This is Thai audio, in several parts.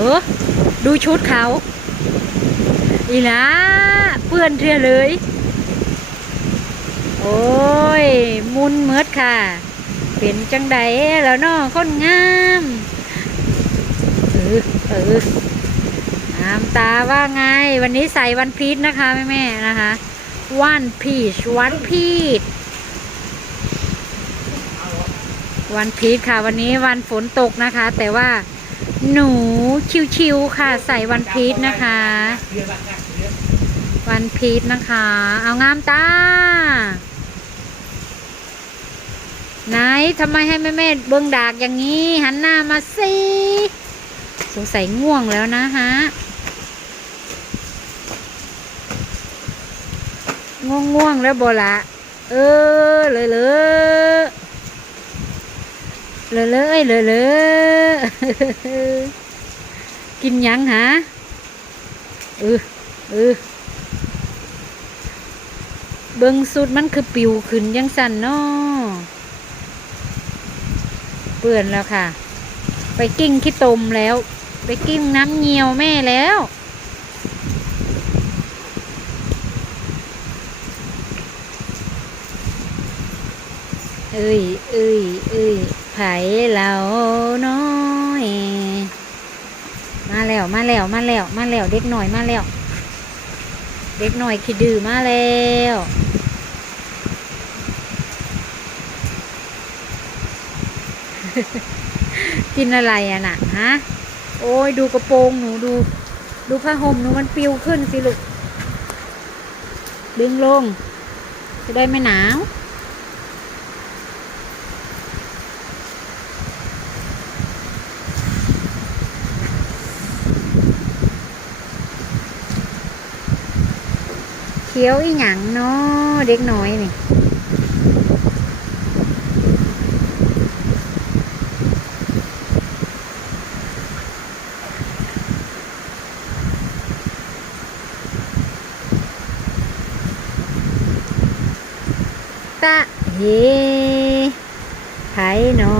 ออดูชุดเขาอีนะเปื้อนเทือเลย โอ้ย มุนเมืดค่ะ เป็นจังใดแล้วเนาะคนงามเออเอองามตาว่าไง วันนี้ใส่วันพีชนะคะ แม่แม่นะคะวันพีชวันพีชวันพีชค่ะ วันนี้วันฝนตกนะคะ แต่ว่า หนูชิวๆค่ะใส่วันพีชนะคะ วันพีชนะคะ เอางามตาไหนทำไมให้แม่แม่เบิ้งดากอย่างนี้ หันหน้ามาสิสงสัยง่วงแล้วนะฮะง่วงง่วงๆแล้วโบละเออเลยเลย เลยเลยเลยเลยกินยังฮะเออเออเบิงสุดมันคือปิวขึ้นยังสั่นนาะเปื่อนแล้วค่ะ ไปกิ้งขี้ตมแล้ว ไปกิ้งน้ำเงียวแม่แล้วเอ้ยเอ้ยเอ้ย ไผเราน้อยมาแล้วมาแล้วมาแล้วมาแล้วเด็กหน่อยมาแล้ว เด็กหน่อยขี้ดื้อมาแล้วกินอะไรอะน่ะฮะโอ้ยดูกระโปรงหนูดูดูผ้าห่มหนูมันปิวขึ้นสิลูกดึงลงจะได้ไม่หนาว ขียวอีหยังเนาะเด็กน้อยนี่ตะเฮไผนอ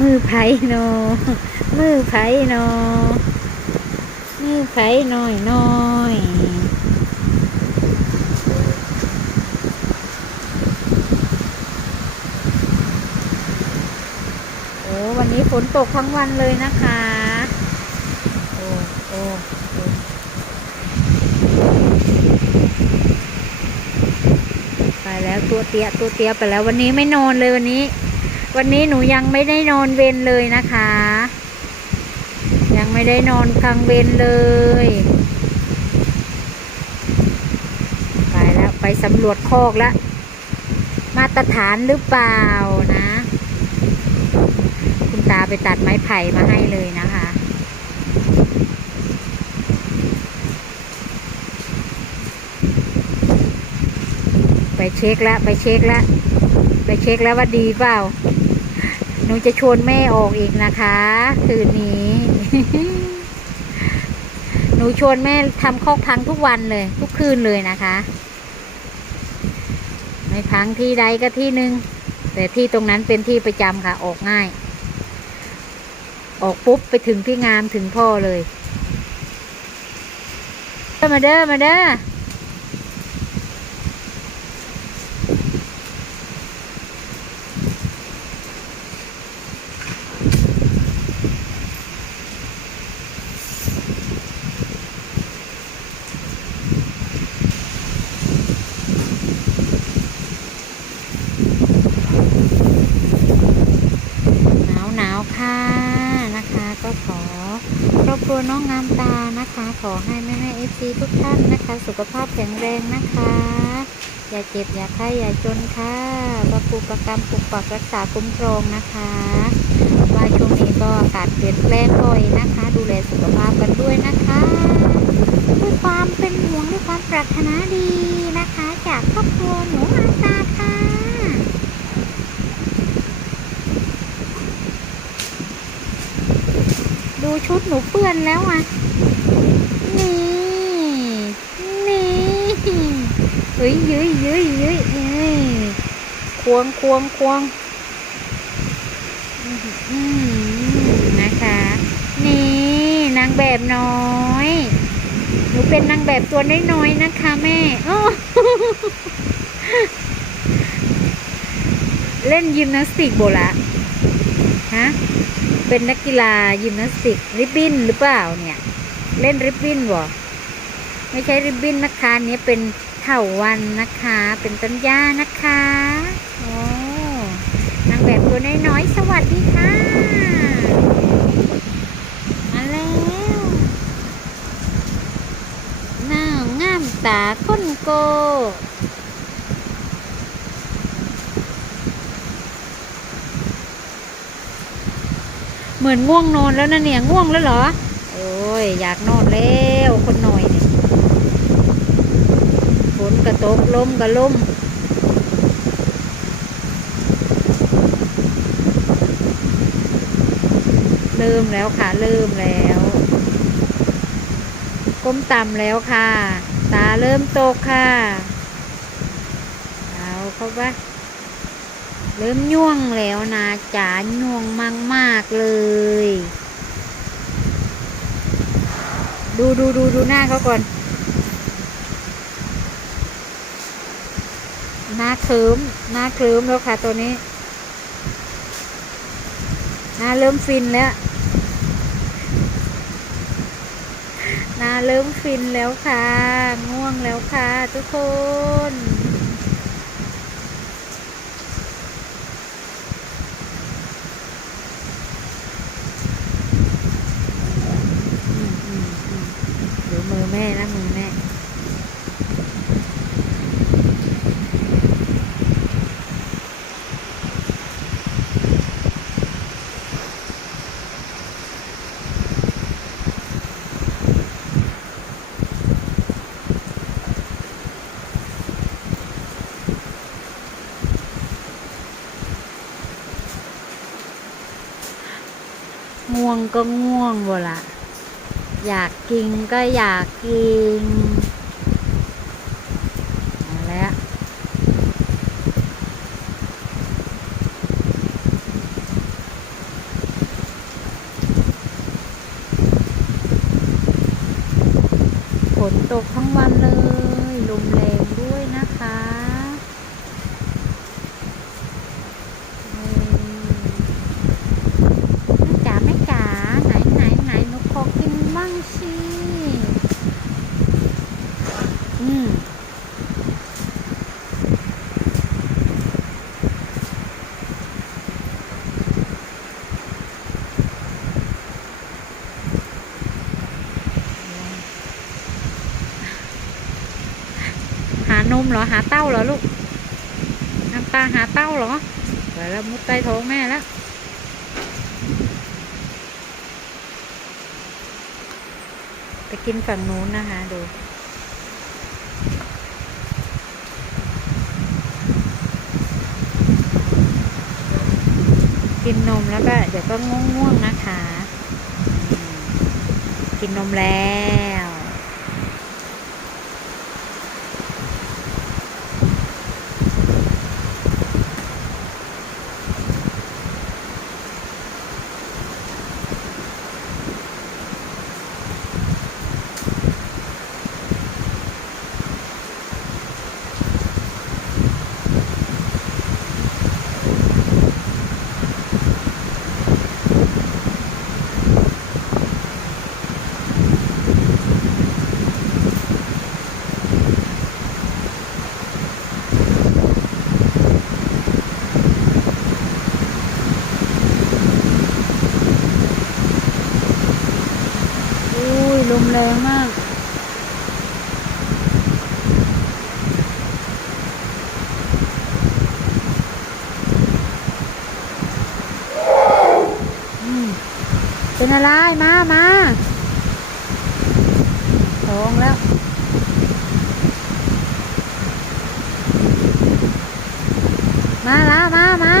มือไผนอมือไผนอมือไผน้อยน้อยโอ้วั นี้ฝนตกทั้งวันเลยนะคะ โอ้โอ้ไปแล้วตัวเตี้ยตัวเตี้ยไปแล้ววันนี้ไม่นอนเลยวันนี้ วันนี้หนูยังไม่ได้นอนเวรเลยนะคะ ยังไม่ได้นอนกลางเวรเลย ไปแล้วไปสำรวจคอกแล้วมาตรฐานหรือเปล่านะาไปตัดไม้ไผ่มาให้เลยนะคะ ไปเช็คแล้วไปเช็คแล้วไปเช็คแล้วว่าดีเปล่าหนูจะชวนแม่ออกอีกนะคะ คืนนี้ หนูชวนแม่ทำคอกพังทุกวันเลย ทุกคืนเลยนะคะ ไม่พังที่ใดก็ที่หนึ่งแต่ที่ตรงนั้นเป็นที่ประจำค่ะ ออกง่าย ออกปุ๊บไปถึงพี่งามถึงพ่อเลยเด้อมาเด้อมาเด้อ หนาวหนาวค่ะนะคะ ก็ขอครอบครั วน้องงามตานะคะ ขอให้แม่แม่เอฟซีทุกท่านนะคะ สุขภาพแข็งแรงนะคะ อย่าเจ็บอย่าไข้อย่าจนค่ะประปูประกรรมปกปักรักษาคุ้มครองนะคะว่าช่วงนี้ก็อากาศเปลี่ยนแปลงบ่อยนะคะ ดูแลสุขภาพกันด้วยนะคะด้วยความเป็นห่วงด้วยความปรารถนาดีนะคะ จากครอบครัวหนูงามตาค่ะ ดูชุดหนูเปื้อนแล้วอะ นี่ นี่เฮ้ยยื้ยยื้ยยื้ยเอ้ยควงควงควงอืมนะคะ นี่นางแบบน้อยหนูเป็นนางแบบตัวน้อยๆนะคะแม่เล่นยิมนาสติกโบละ ฮะเป็นนักกีฬายิมนาสติกริบบิ้นหรือเปล่าเนี่ย เล่นริบบิ้นบ่ไม่ใช่ริบบิ้นนะคะอันนี้เป็นเถาวันนะคะ เป็นต้นหญ้านะคะโอ้นางแบบตัวน้อยๆสวัสดีค่ะ มาแล้วหน้างามตาก้นโก เหมือนง่วงนอนแล้วนะเนี่ยง่วงแล้วเหรอ โอ้ยอยากนอนแล้วคนหน่อยเนี่ยฝนกระตกลมกระลมเริ่มแล้วค่ะ เริ่มแล้วก้มต่ำแล้วค่ะ ตาเริ่มตกค่ะ เอาเข้าไป เริ่มย่วงแล้วนะจ๋าย่วงมากมาก ๆ เลย ดูดูดูดูหน้าเขาก่อน หน้าเคลิ้มหน้าเคลิ้มแล้วค่ะตัวนี้ หน้าเริ่มฟินแล้ว หน้าเริ่มฟินแล้วค่ะ ง่วงแล้วค่ะทุกคน อืมอืมอืม ดูมือแม่นะมือ อยากกินก็อยากกินมาแล้วฝนตกทั้งวันเลย ลมแรงด้วยนะคะอืม แม่จ๋าแม่จ๋าไหนไหนไหนหนูขอกินบ้างสิอืมหาน มเหรอหาเต้าเหรอลูกน้ำตาหาเต้าเหรอไปแล้วมุดใต้ท้องแม่แล้วไปกินฝั่งนู้นนะคะดูกินนมแล้วก็เดี๋ยวก็ง่วงๆนะคะ กินนมแล้ว อุ้ย ลมแรงมาก เป็นอะไร มา มาท้องแล้ว มาละมา มา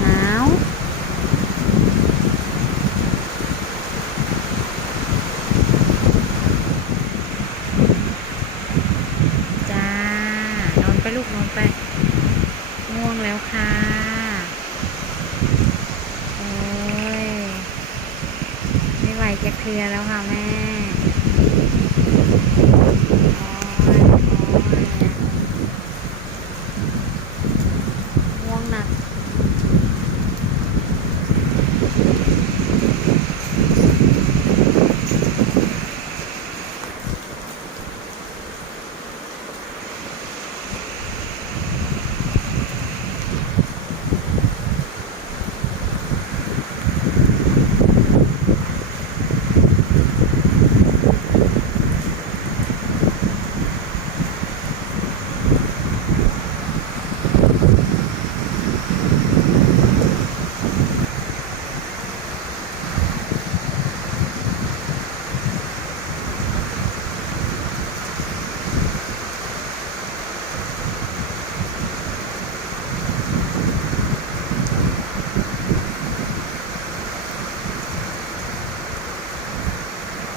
หนาว จ้า นอนไปลูกนอนไป ง่วงแล้วค่ะ เพลียรแล้วค่ะแม่โอ้ยโอ้ยง่วงหนัก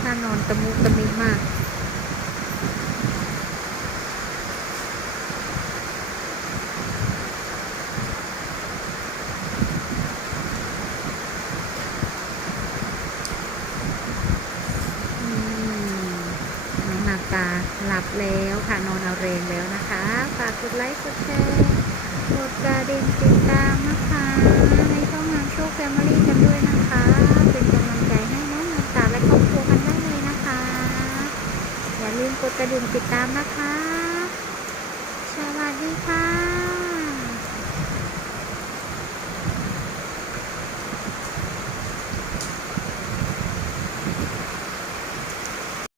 ถ้านอนตะมุตะมิมาก อืมน้องนาตาหลับแล้วค่ะ นอน เรงแล้วนะคะ ฝากกดไลค์กดแชร์กดกระดิ่งติดตามนะคะในช่องงานโชคแฟมิลี่กันด้วยนะคะ เป็นกำลังใจให้น้องนาตาและครอบครัวกันได้เลยนะคะ อย่าลืมกดกระดิ่งติดตามนะคะ สวัสดีค่ะ